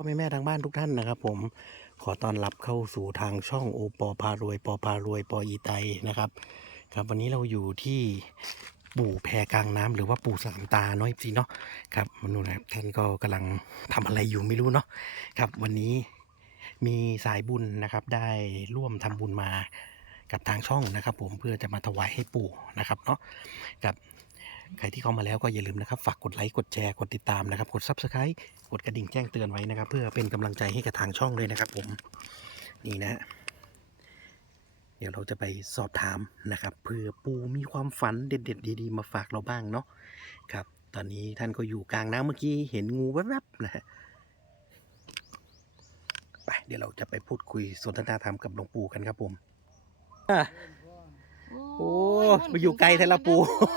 อแม่ทางบ้านทุกท่านนะครับผมขอต้อนรับเข้าสู่ทางช่องโอปอพารวยปอพารวยปออีไตนะครับครับวันนี้เราอยู่ที่ปู่แพกลางน้ำหรือว่าปู่สามตาเนาะสิเนาะครับมนุษย์นะครับท่านก็กำลังทำอะไรอยู่ไม่รู้เนาะครับวันนี้มีสายบุญนะครับได้ร่วมทำบุญมากับทางช่องนะครับผมเพื่อจะมาถวายให้ปู่นะครับเนาะครับใครที่เข้ามาแล้วก็อย่าลืมนะครับฝากกดไลค์กดแชร์กดติดตามนะครับกด Subscribe กดกระดิ่งแจ้งเตือนไว้นะครับเพื่อเป็นกำลังใจให้กับทางช่องเลยนะครับผมนี่นะเดี๋ยวเราจะไปสอบถามนะครับเพื่อปู่มีความฝันเด็ดๆดีๆมาฝากเราบ้างเนาะครับตอนนี้ท่านก็อยู่กลางน้ำเมื่อกี้เห็นงูแวบๆนะฮะไปเดี๋ยวเราจะไปพูดคุยสนทนาธรรมกับหลวงปู่กันครับผมโอ้มาอยู่ไกลแท้ละปู่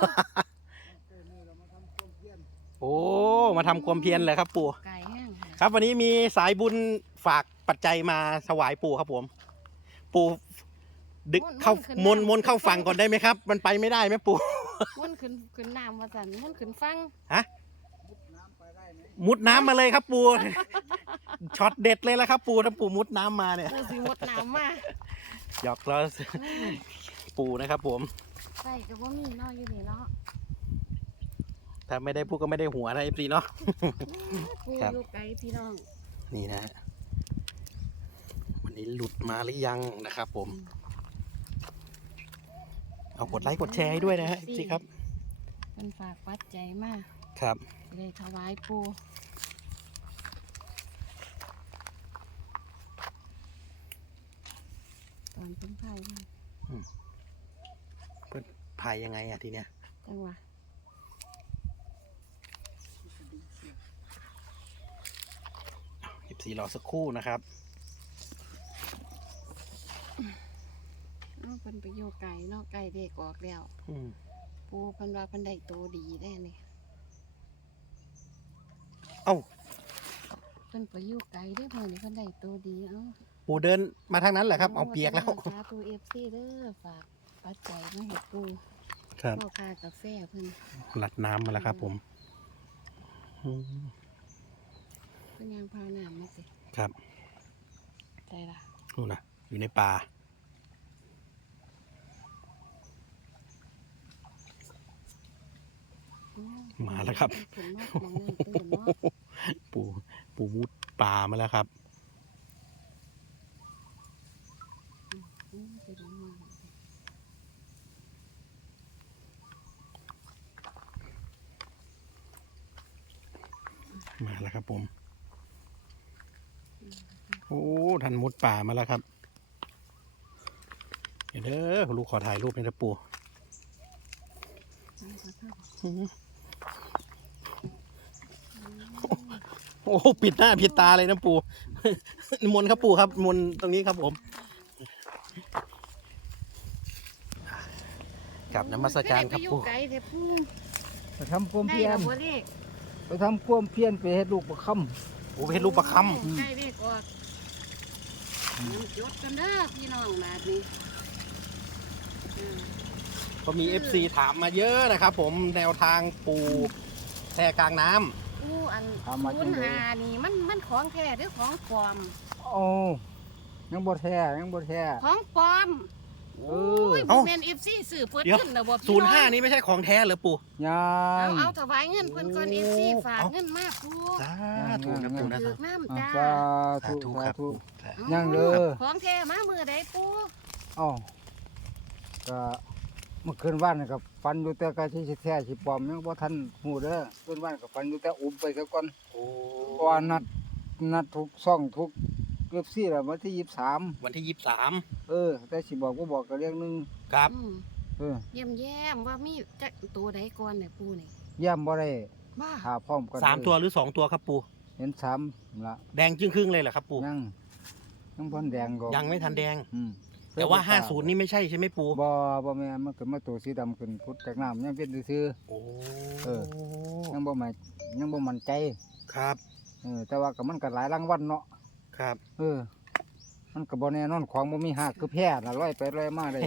โอ้มาทำความเพียรเลยครับปู่ไก่แห้งครับวันนี้มีสายบุญฝากปัจจัยมาถวายปู่ครับผมปู่ดึกเข้ามนเข้าฝั่งก่อนได้ไหมครับ มันไปไม่ได้ไหมปู่มุ่นขึ้นน้ำมาสั่นมุ่นขึ้นฟังฮะมุดน้ำมาเลยครับปู่ช็อตเด็ดเลยละครับปู่ถ้าปู่มุดน้ำมาเนี่ยปูสิมุดน้ำมาหยอกล้อปู่นะครับผมไก่กับว่ามีเนาะอยู่นี่เนาะถ้าไม่ได้พูดก็ไม่ได้หัวนะพี่เนาะปูอยู่ไกลพี่น้องนี่นะวันนี้หลุดมาหรือยังนะครับผมเอากดไลค์กดแชร์ให้ด้วยนะฮะสิครับเป็นฝากปัจจัยมากครับเลยถวายปูตอนเป็นไผ่เพื่อนพายยังไงอะทีเนี้ยจังหวะ 14รอสักครู่นะครับเป็นไปโยไก่เนาะไก่เด็กออกแล้วปูพันว่าพันได้โตดีได้เนี่ยเอ้าเป็นไปโยไก่ได้เพื่อนพันได้โตดีเอ้าปูเดินมาทางนั้นแหละครับเอาเปียกแล้วสาธุFCเด้อฝากปัจจัยมาให้ปูครับพ่อค้ากาแฟเพิ่นหลัดน้ำมาแล้วครับผมเป็นยังพาน้ำมาสิครับใจละนู่นนะอยู่ในป่ามาแล้วครับปูมุดป่ามาแล้วครับมาแล้วครับผมโอ้ท่านมุดป่ามาแล้วครับเดี๋ยวเด้อลูกขอถ่ายรูปหน่อยนะปู่โอ้ปิดหน้าปิดตาเลยนะปู่มนครับปู่ครับมนตรงนี้ครับผมกับนมัสการครับปู่ไปทำความเพียรไปทำความเพียรไปเฮ็ดลูกประคำโอ้ไปเฮ็ดลูกประคำใช่เด็กออกยศกันเด้อพี่น้องแบบนี้ก็มี FC ถามมาเยอะนะครับผมแนวทางปูแพกลางน้ำปูอันคุณหานี่มันของแท้หรือของปลอมโอ้ยังบ่แท้ของปลอมเอาแมนFC สื่อเพิ่นขึ้นนะบ่พี่น้อง05นี้ไม่ใช่ของแท้เหรอปู่ยังเอาถวายเงินเพิ่นก่อน FC ฝากเงินมาปูสาธุครับปู่นะน้ำจ้าสาธุครับยังเด้อของแท้มามื้อใดปูอ้อก็เมื่อคืนวันกับฟันอยู่แต่กะสิแท้สิปลอมยังบ่ทันฮู้เด้อคืนวันกับฟันอยู่แต่อุ้มไปซะก่อนเพราะว่านัดทุกช่องทุกFCแล้ววันที่23 วันที่23 แต่สิบอกบ่บอกก็เรื่องนึงครับแย้มว่ามีจักตัวใดก่อนเนี่ยปูนี่แย้มบ่ได้บ้าหาพร้อมกัน 3ตัวหรือ2ตัวครับปู่เห็น3ละแดงจึ้งครึ่งเลยเหรอครับปู่ยังบ่แดงก็ยังไม่ทันแดงแต่ว่า50นี่ไม่ใช่ใช่ไหมปู่บ่แม่นมันก็มาตัวสีดำขึ้นพุดจากน้ำยังเป็นซื่อโอ้ยังบ่มั่นใจครับแต่ว่าก็มันก็หลายรางวัลเนาะครับมันก็บ่แน่นอนของบ่มีหักคือแพ้น่ะลอยไปลอยมาได้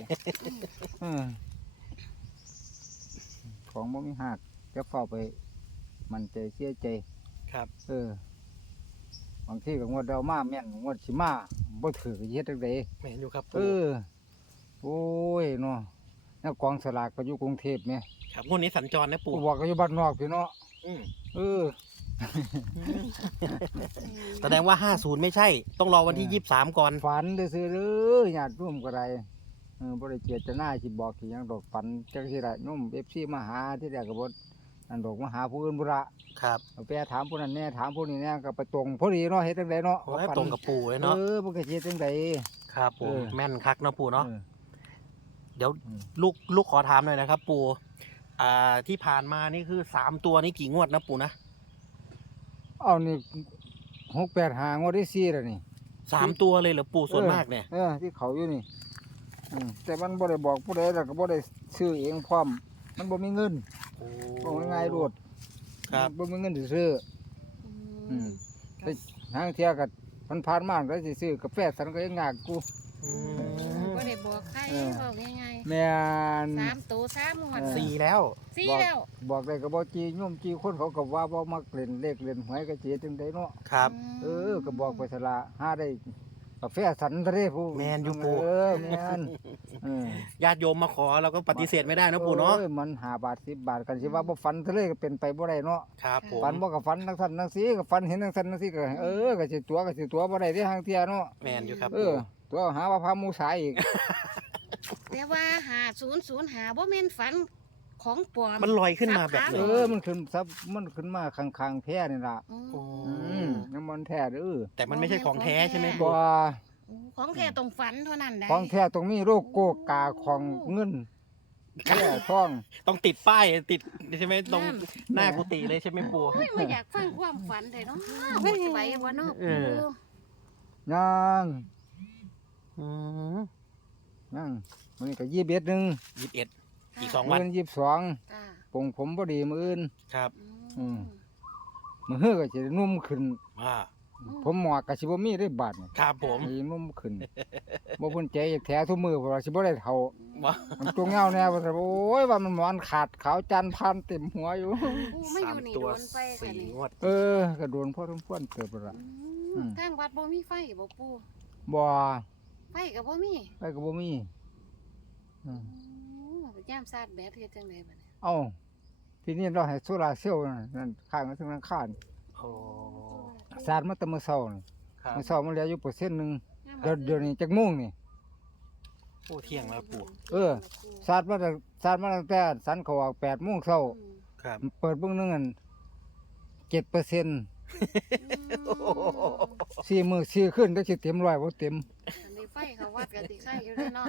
ของบ่มีหักจะเฝ้าไปมั่นใจเสียใจครับเพบางทีก็งวดเดามาแม่นงวดสิมาบ่ถือก็เฮ็ดจังได๋แม่นอยู่ครับเอปู่อโอ้ยเนาะแล้วกองสลากก็อยู่กรุงเทพแม่ครับงวดนี้สัญจรนะปู่กูบอกก็อยู่บ้านนอกพี่เนาะอืมเออแสดงว่า 50 ไม่ใช่ ต้องรอวันที่ 23 ก่อนฝันซื่อๆเด้อญาติโยมก็ได้บ่ได้เจตนาสิบอกสิหยังดอกฝันจังซี่ล่ะโยม FC มาหาที่แรกก็บ่อันดอกมาหาผู้อื่นบ่ละครับเอาไปถามผู้นั้นแน่ถามผู้นี้แน่ก็ไปตรงพอดีเนาะเฮ็ดจังไดเนาะโอ้ยตรงกับปู่เลยเนาะมันก็สิเฮ็ดจังไดครับผมเออแม่นคักเนาะปู่เนาะเออเดี๋ยวอืมลูกขอถามหน่อยนะครับ ปู่ที่ผ่านมานี่คือ3ตัวนี่กี่งวดนะปู่นะเอานี่685งวดที่4แล้วนี่ 3 ตัวเลยเหรอปู่ส่วนมากเนี่ยที่เขาอยู่นี่แต่มันบ่ได้บอกผู้ใดแล้วก็บ่ได้ซื้อเองพร้อม มันบ่มีเงินโอ้บอกง่ายๆโลดครับบ่มีเงินสิซื้อ อืม แต่ทางเที่ยก็มันผ่านมาก็สิซื้อกาแฟสันก็ยังงากกูอืมบ่ได้บอกใครเออบอกง่ายแม่นๆ3ตัว3งวดสี่แล้ว 4แล้วบอกได้ก็บ่จีโยมจีคนเขาก็ว่าบ่มักเล่นเลขเล่นหวยก็สิจังไดเนาะครับก็บอกไปสละหาได้กาแฟสันเด้ผู้แม่นอยู่ปู่แม่นเออญาติโยมมาขอเราก็ปฏิเสธไม่ได้นะปู่เนาะอ้ยมัน5 บาท10 บาทกันสิว่าบ่ฝันทะเลก็เป็นไปบ่ได้เนาะครับผมฝันบ่ก็ฝันทั้งสั้นทั้งสีก็ฝันเห็นทั้งสั้นทั้งสีก็ก็สิตัวบ่ได้ที่ทางเที่ยเนาะแม่นอยู่ครับเอปู่อตัวหาว่าพาหมูสายอีกแต่ว่า5005บ่แม่นฝันของปลอมมันลอยขึ้นมาแบบไหนมันขึ้นมาข้างๆแพร่นี่ล่ะอืมโอ้น้ำมันแท้เด้อแต่มันไม่ใช่ของแท้ใช่ไหมบ่ปู่ของแท้ต้องฝันเท่านั้นได้ของแท้ต้องมีโรคโกกาของเงินแท้ท้องต้องติดป้ายติดใช่ไหมตรงหน้ากุฏิเลยใช่ไหมปู่โอ้ยไม่อยากฟังความฝันเลยเนาะบ่สิไหวบ่เนาะเออยังอืมยังมื้อนี้ก็21นึง 21 อีก 2 วันมื้อ22 จ้าปงผมบ่ดีมื้ออื่นครับอืม มื้อฮื้อก็สิได้นุ่มขึ้นอ่าผมหมอกก็สิบ่มีได้บาดนี่ครับผมสินุ่มขึ้น บ่เพิ่นใจแท้ทุกมื้อเพราะว่าสิบ่ได้เฒ่าว่ามันตัวเงาแน่ว่าแต่โอ้ยว่ามันหมอนขาดขาวจันทร์พันเต็มหัวอยู่กูไม่อยู่นี่ 3 ตัวโดนไปค่ะ 4 นี่งวดก็โดนพ่อทุ่มพ่วนเติบไปละ อืมทางวัดบ่มีไฟบ่ปู่บ่ไฟก็บ่มีไปก็บ่มีอืมย่ามซาดแบตเฮ็ดจังไดบัดนี้เอ้าทีนี้เราให้โซลาร์เซลล์นั่นข้างกันทั้งนั้นข้านโอ้สาดมาแต่มื้อเช้านี่ครับมื้อเช้ามันเหลืออยู่เปอร์เซ็นต์หนึงเดี๋ยวนี้จักโมงนี่โอ้เที่ยงแล้วปู่สาดมาตั้งแต่สันเขาออก8:00 นเช้าครับเปิดเบิ่งนึงอัน7% 4 มื้อ4คืนก็สิเต็ม100บ่เต็มอันนี้ไฟเขาวัดก็สิไข่อยู่เด้อเนาะ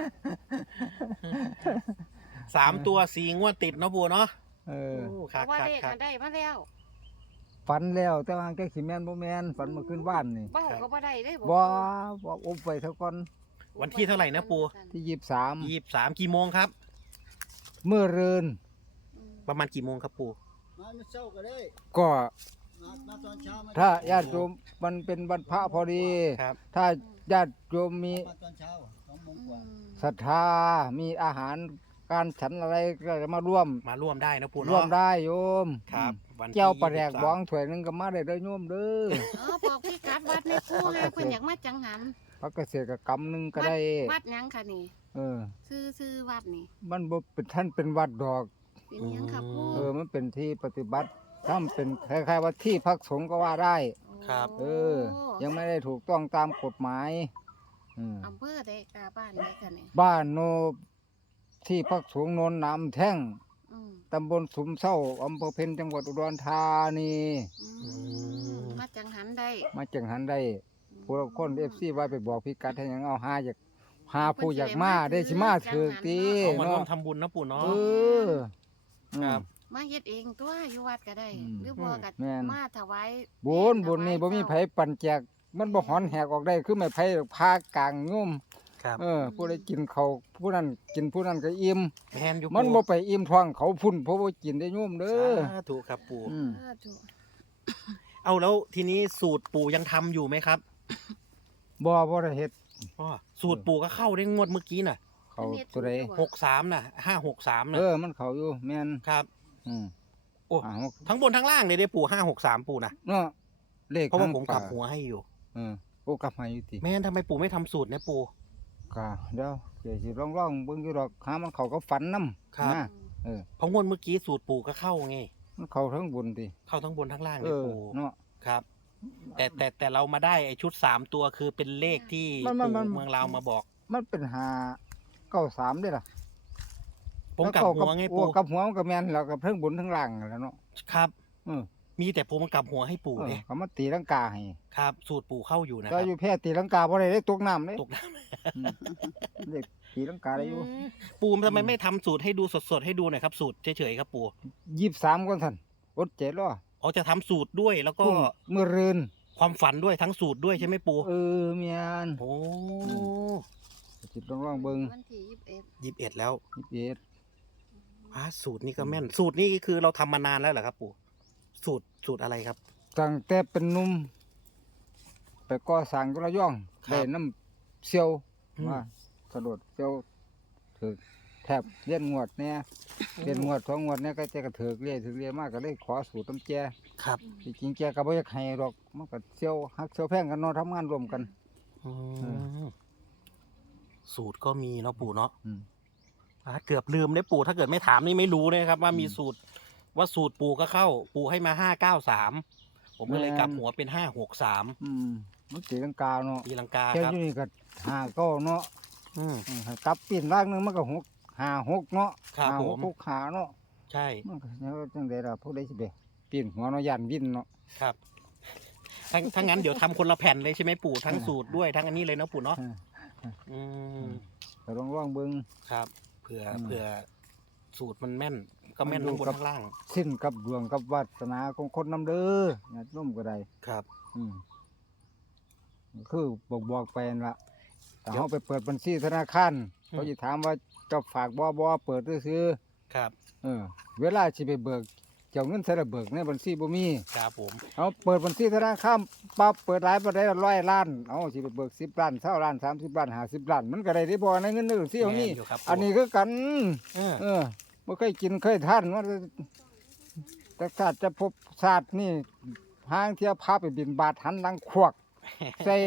3 ตัว 4 งวดติดเนาะปู่เนาะเออโอ้เพครับราะว่าครับเลขครับก็ได้มาแล้วฝันแล้วแต่ว่าจักสิแม่นบ่แม่นฝันเมื่อคืนบ้านนี่เบ้าก็บ่ได้เด้บ่อบไปเท่าก่อนวันที่เท่าไหร่นะปู่ที่ 23กี่โมงครับ 23เมื่อรืนประมาณกี่โมงครับปู่มาเมื่อเช้าก็ได้ก็มาตอนเช้ามาถ้าญาติโยมมันเป็นวันพระพอดีครับถ้าญาติโยมมีมาตอนเช้า2 โมงกว่าศรัทธามีอาหารการฉันอะไรก็จะมาร่วมมาร่วมได้นะปู่เนาะร่วมได้โยมครับวันที่เจ้าปลาแดก 23 บ้องถ้วยหนึงก็มาได้เด้อโยมเด้ออ๋อบอกพี่กัดวัดในปู่ฮะเพิ่นอยากมาจังหันพระเกษตรกรรมหนึงก็ได้วัดหยังค่ะนี่เออชื่อวัดนี่มันบ่เป็นท่านเป็นวัดดอกเป็นหยังค่ะปู่มันเป็นที่ปฏิบัติถ้าเป็นคล้ายๆว่าที่พักสงฆ์ก็ว่าได้ครับยังไม่ได้ถูกต้องตามกฎหมายอืมอำเภอใดกาบ้านใดค่ะนี่บ้านโนที่พักสงฆ์โนนน้ำแท่งอืมตำบลสุมเศร้าอำเภอเพ็ญจังหวัดอุดรธานีมาจังหันได้มาจังหันได้ผู้ละคนเอฟซีว่าไปบอกพี่กัดให้หยังเอาหาอยากหาผู้อยากมาได้สิมาถือตีเอามาร่วเนาะมทำบุญนะปู่เนาะเออครับมาเฮ็ดเองตัวอยู่วัดก็ได้อืมหรือบ่ก็แม่นมาถวายบุญนี่บ่มีไผปั่นแจกมันบ่หอนแหกออกได้คือไม่ไผพากลางโยมครับผู้ใดกินเขาวผู้นั้นกินผู้นั้นก็อิ่มแม่นอยู่มันปู่บ่ไปอิ่มท้องเขาพุ่นเพราะว่ากินได้โยมเด้อสาธุครับปู่อืมเออถูกเอาแล้วทีนี้สูตรปู่ยังทำอยู่ไหมครับบ่ได้เฮ็ดอ๋อสูตรปู่ก็เข้าได้งวดเมื่อกี้น่ะเขาตัวใด 63น่ะ563น่ะมันเขาอยู่แม่นครับอืมโอ้อ่าทั้งบนทั้งล่างเลยเด้ปู่563ปู่นะเนาะเลขเพราะว่าทงผมกลับป่หัวให้อยู่โอ้กลับมาอยู่ติแม่นทำไมปู่ไม่ทำสูตรเนี่ยปู่ก็เดี๋ยวสิลองเบิ่งอยู่ดอกหามันเข้ากับฝันนำครับนะเออเพราะงวดเมื่อกี้สูตรปู่ก็เข้าไงมันเข้าทั้งบนติเข้าทั้งบนทั้งล่างเอเลยอปู่เนาะครับ แต่เรามาได้ไอ้ชุด3ตัวคือเป็นเลขที่มันปู่เมืองลาวมาบอกมันเป็น593เด้ล่ะผมกลับหัวไงโอ้ปู่กลับหัวมันก็แม่นแล้วกับทั้งบนทั้งล่างนั่นแหล้วเนาะครับเออมีแต่ผมกลับหัวให้ปู่เนี่ยเขามาตีลังกาให้ครับ สูตรปู่เข้าอยู่นะคแต่รับอยู่แพร่ตีลังกาบ่ได้เลยตกน้ำเลยตกน้อืมเด็กตีลังกาได้อยู่ำปู่ทำไมไม่ทำสูตรให้ดูสดๆให้ดูหน่อยครับ สูตรเฉยๆครับปู่ 23ก่อนท่านอดใจรออ๋อจะทำสูตรด้วยแล้วก็มื้อรืนความฝันด้วยทั้งสูตรด้วยใช่ไหมปู่แม่นโอ้สิลองเบิ่งวันที่21 21แล้ว 21 สูตรนี่ก็แม่น สูตรนี่คือเราทำมานานแล้วเหรอครับปู่สูตรอะไรครับตั้งแต่เป็นหนุ่มไปก่อสร้างอยู่ระยองครับได้น้ำเซียวอืมมาสะดุดเซียวถือแทบเลี้ยนงวดเนี่ยเลี้ยนงวด2งวดเนี่ยก็จะกระเถิกเรื่อยมากก็เลยขอสูตรน้ำแจครับที่จริงแกก็บ่อยากให้ดอกมันก็เซียวฮักเซียวแพงกันเนาะทำงานร่วมกันอืมสูตรก็มีเนาะปู่เนาะอืมเกือบลืมเลยปู่ถ้าเกิดไม่ถามนี่ไม่รู้เลยครับ ว่ามีสูตรว่าสูตรปู่ก็เข้า ปู่ให้มา593ผมก็เลยกลับหัวเป็น563 มันตีลังกาเนาะตีลังกาแค่ครับอยู่นี่ก็5 9เนาะอืมให้กลับปีนล่างหนึงมันก็6 5 6เนาะครับ 5 ผม 6 6 5เนาะใช่มันก็แล้วจังได๋ล่ะพวกได้สิไปปีนหัวเนาะย่านวินเนาะครับทั้งงั้นเดี๋ยวทำคนละแผ่นเลยใช่ไหมปู่ทั้งสูตรด้วยทั้งอันนี้เลยเนาะปู่เนาะอืมก็ลองเบิ่งครับเผื่ออืมเผื่อสูตรมันแม่น ก็แม่นมันทั้งอยู่บนกับทั้งล่างสิ้นกับดวงกับวาสนาของคนนำเด้อญาติโยมก็ได้ครับอืมคือบอกไปนั่นล่ะแต่เดี๋ยวเฮาไปเปิดบัญชีธนาคารเขาสิถามว่าเจะฝากบ่เปิดซื่อครับเวลาสิไปเบิกเจ้าเงินใส่ระเบิกในบัญชีบ่มีครับผมเอาเปิดบัญชีธนาคารปั๊บเปิดหลายบ่ได้100 ล้านเอาสิไปเบิก10 ล้าน20 ล้าน30 ล้าน50 ล้านมันก็ได้ที่บ่ในเงินในบัญชีของนี่แม่อยู่ครับปู่อันนี้คือกันเออบ่เคยกินเคยทานว่าแต่ชาติจะพบชาตินี่ห้างเที่ยวพาไปบินบาทหันหลังควักใส่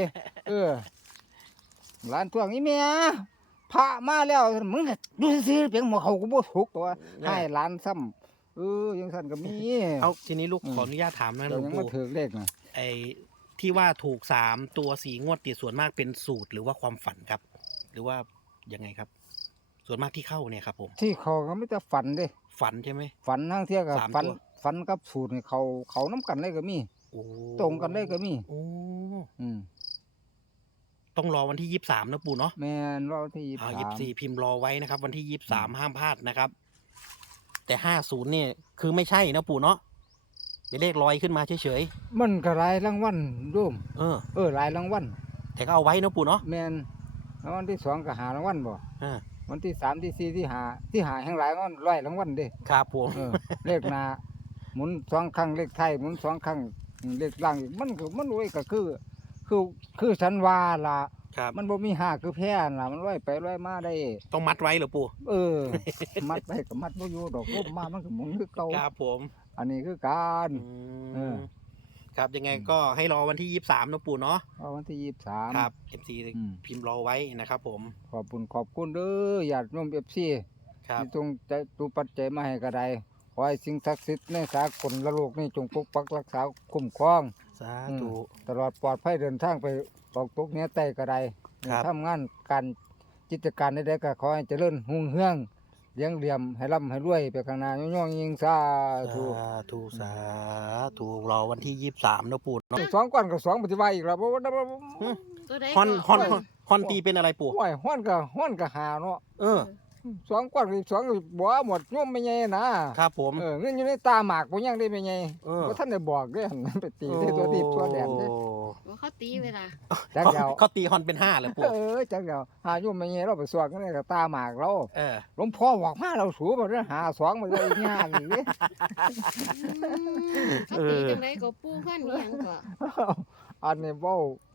ร้านทวงอีแม่พระมาแล้วมึงน่ะดูซื่อๆเพียงหมอเขาก็บ่ถูกตัวให้ร้านซ้ำยังซั่นก็มีเอาทีนี้ลูกอืมขออนุญาตถามนะหเดี๋ลยววงยังมาปู่ถือเลขน่ะไอ้ที่ว่าถูก3 ตัว 4 งวดติดส่วนมากเป็นสูตรหรือว่าความฝันครับ หรือว่ายังไงครับ ส่วนมากที่เข้าเนี่ยครับผมที่เขาก็ไม่แต่ฝันเด้ฝันใช่ไหมฝันทางเที่ยก็สามฝันตัวฝันกับสูตรนี่เขานํกันเลยก็มีโอ้ตรงกันเลยก็มีโอ้อืมต้องรอวันที่23นะปู่เนาะแม่นว่าที่ 24พิมพ์รอไว้นะครับ วันที่23ห้ามพลาดนะครับ แต่50เนี่ยคือไม่ใช่นะปู่เนาะเป็นเลขลอยขึ้นมาเฉยมันก็หลายรางวัลโยมๆหลายรางวัลแต่ก็เอาไว้นะปู่เนาะแม่นรางวัลที่2ก็หารางวัลบ่อ่าวันที่3ที่4ที่5แห่งหลายรางวัล100รางวัลเด้ครับผมเลขหน้าหมุน2ครั้งเลขท้ายหมุน2ครั้งเลขล่างอีกมันโอ้ยก็คือฉันว่าล่ะครับมันบ่มีหาคือแพ้น่ะมันลอยไปลอยมาได้ต้องมัดไว้เหรอปู่มัดไปก็มัดบ่อยู่ดอกลมมามันก็หมุนคือเก่าครับผมอันนี้คือการ เออครับยังไงก็ให้รอวันที่23นะปู่เนาะเอาวันที่23 ครับ FC อืมพิมพ์รอไว้นะครับผมขอบคุณเด้อญาติโยม FC ครับที่จงใจตูปัจจัยมาให้ก็ได้ขอให้สิ่งศักดิ์สิทธิ์ในสากลโลกนี้จงปกปักรักษาคุ้มครองสาธุตลอดปลอดภัยเดินทางไปออกตกเหนี้ใต้ก็ได้ครับทำงานการกิจการใดๆก็ขอให้เจริญรุ่งเรืองเลี้ยงเหลี่ยมให้ร่ำให้รวยไปข้างหน้าย่องๆยิงสาธุสาธุรอวันที่23นะปู่เนาะสองก้อนก็สองปฏิวัติอีกแล้วเพราะว่าตัวใดฮอนก็ฮอนตีเป็นอะไรปู่โอ้ยฮ้อนก็หาเนาะเออสองก้อนก็สองก็บ่หมดโยมไม่ใหญ่นะครับผมเงินอยู่ในตาหมากบ่ยังได้ไม่ใหญ่เออบ่ทันได้บอกเด้หั่นไปตีได้ตัวดีตัวแดนเด้ว่าเขาตีเวลาจักเดียวเขาตีฮอนเป็น5เลยปู่จักเดียวหาโยมไม่ใหญ่เราไปสวดกันในตาหมากเราเออหลวงพ่อบอกมาเราสูบ่ได้หาสองมันเลยงานนี่เด้เขาตีจังไดก็ปูพันอีหยังก็อันนี้เว้า